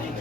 นิ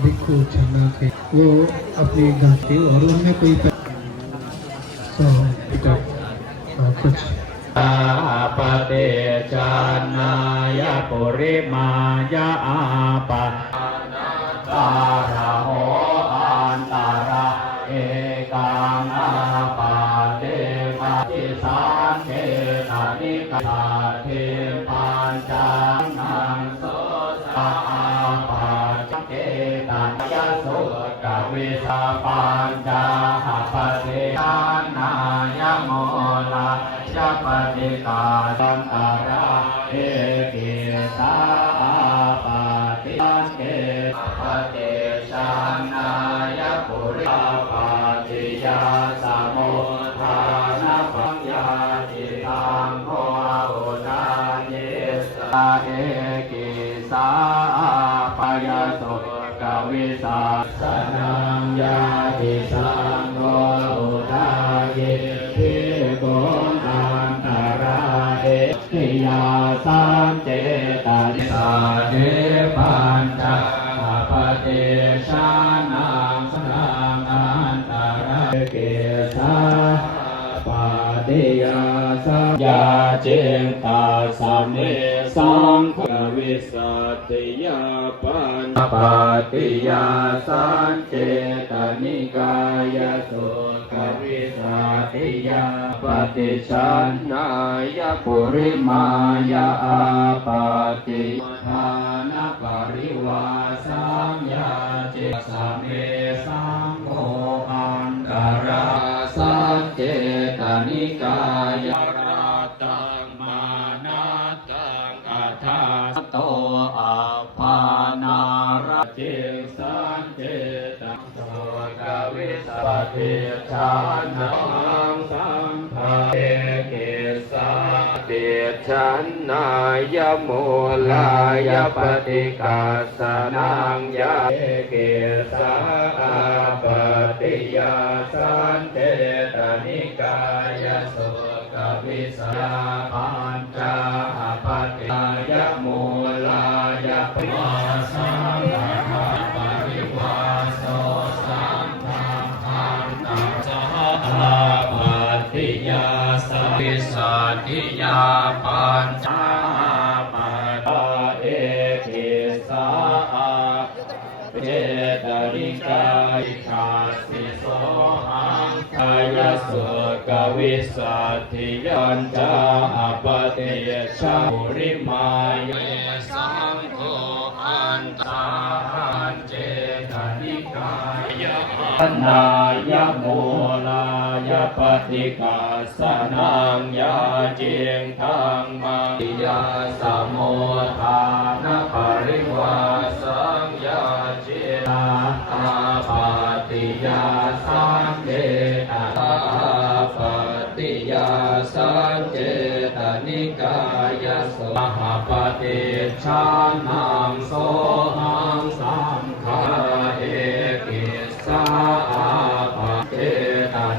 भिक्षु क्षमा थे वो अपने गाते और उनमें कोई कुछ आपते चानाय पुरी माया आपा तारा हो अंतारा एकांग आपाते माति सांगे धानिका थे पांचांग ตัญญสุกวิสาปัญจาหปเทานายโมลายัปฏิกาสันตาระเอกิสาปาติเกปติชานา สันเจตานิสาเดปัญจปฏิชานังสนังอันตราเกสาปาติยาสยาเจงตาสัมเนสังฆวิสัตยาปัญปาติยาสันเจตนิกายสุขวิสั ตยาปฏิชันนายปุริมายาอาปาติทานปริวาสัมยาเจสัมเมสังโฆอันตราสัจเจตนิกายราตังมานาตังอัฏฐาโตอาภานาราเจสันเจตังโสกวิสปฏิชานะ เอกสาเดชันนายโมลายปฏิกาสนังยาเอกสาปฏิยาสันเตตนิกายสุขวิสาภา ปัญจปะเอทิสาเจตริกายชาสิโสหังกายสุกวิสัตถิยันจาปติยชาปุริมายสังโฆอันตาหันเจตริกายนายโม ปฏิกาสนังยาเจียงทางมังยาสมุทานปริวาสังยาเจตาอาปาติยาสังเจตาอาปาติยาสังเจตนิกายสมหปฏิชานัง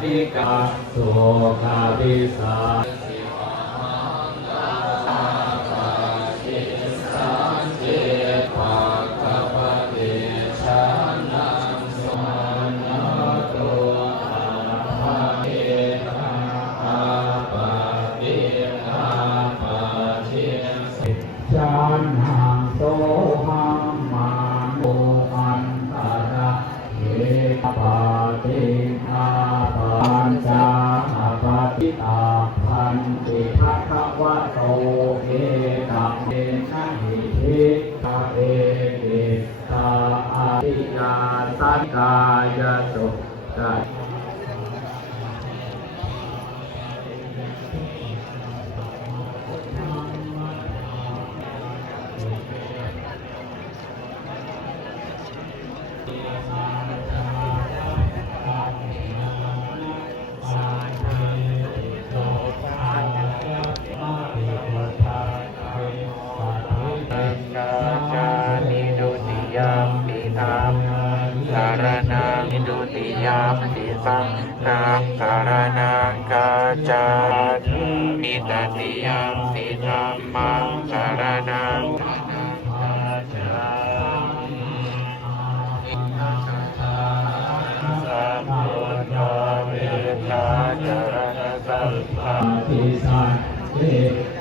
ติกาสุขาวิสา นามิดุติยามปิสังฆังสารนังกาจานิตติยามปิธรรมังสารนังกาจาสัมพุทธเวชาจารณสัมปันทิสัตเต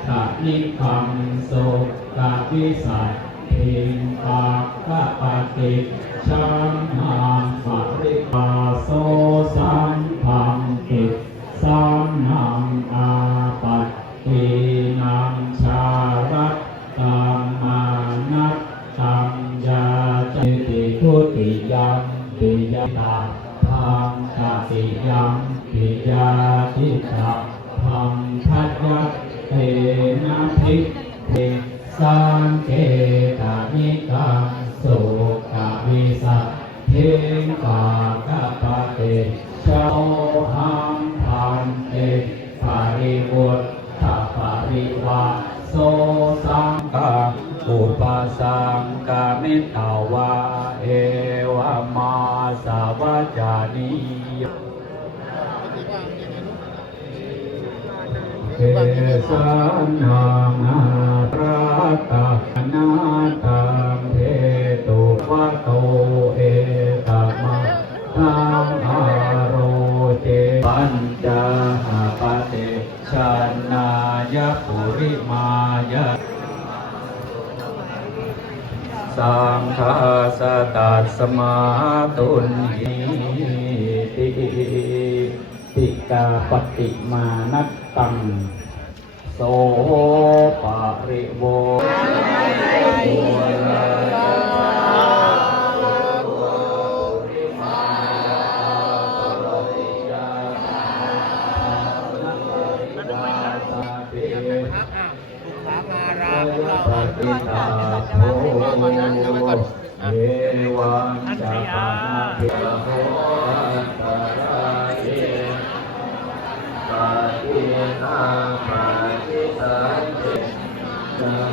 กะนิคัมโสกะวิสัต ทิงปากะปฏิชัมมาปริปาโสสัมพังติสัมนังอาปัตตินังชารัตตัมานัตตัมยาจติทุติยัมปิยตาธังกติยัมปิยาทิตาธังทัจยเตนะภิกเต สังเกตานิกังสุกะวิสัทเทงกากะปะเตชะโอหังพันเตปาริวุตตะปาริวาโสสังกาอุปสังกามิตาวาเอวมาสาวจานิ โยเอสานังอาราตานาตังเทตุวะโตเอตมะตังอาโรเจปัญจหาปเตชานายปุริมายะสังฆาสตัสสมาตุนิ ติกาปฏิมานัตตังโสปะริโวปฏิตาโพ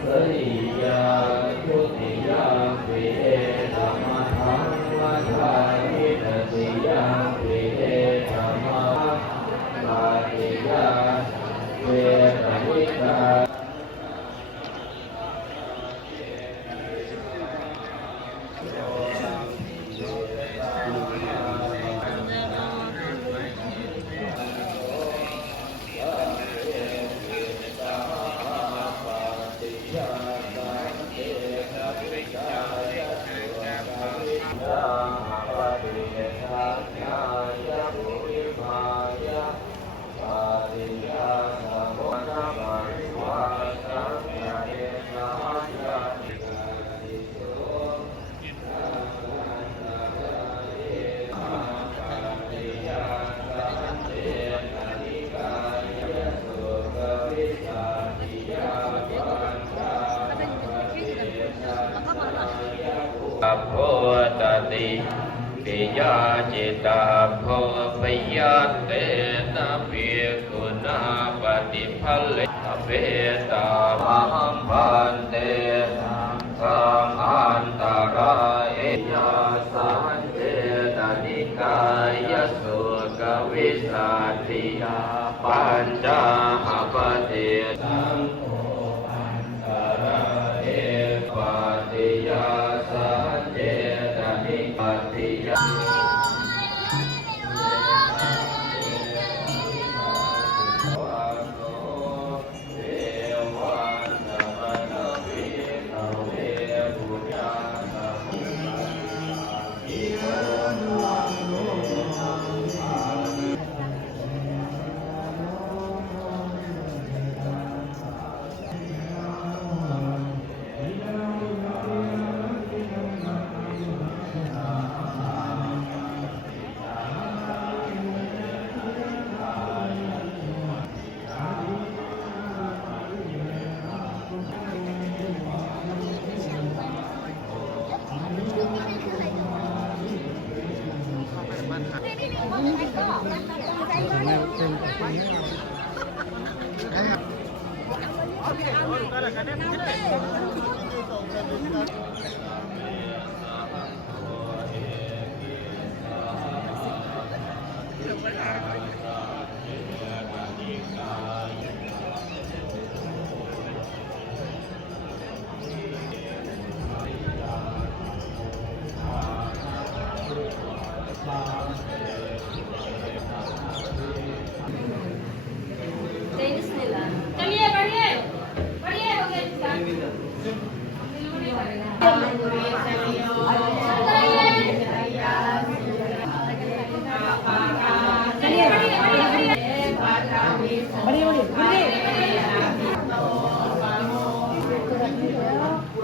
โฆภิกขุนังอาโลภาอุโตสิทาภาสัพพะสมาตุนิเอวะเมตังทารยามิติเยมานะโนราสายะปุริมาจาปะปิยาสโม สัมมานาทิโสสริยาทุติยาปิเอธรรมทังวัฏานิตติยาปิเอธรรมะปาติยาเวรมิกา อโพตติปิยาจิตาโพป ยาเตนะเพียคุณาปฏิพัลเลอเวตามังบันเตสังอันตรายยาสันเตนิกายสุกวิสัตติยาปัญจา Okay.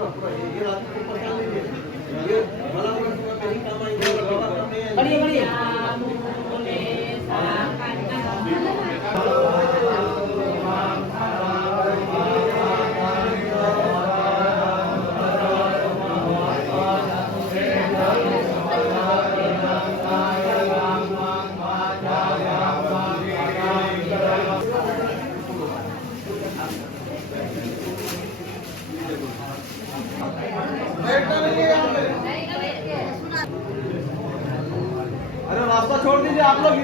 よかった。आप लोग इधर हो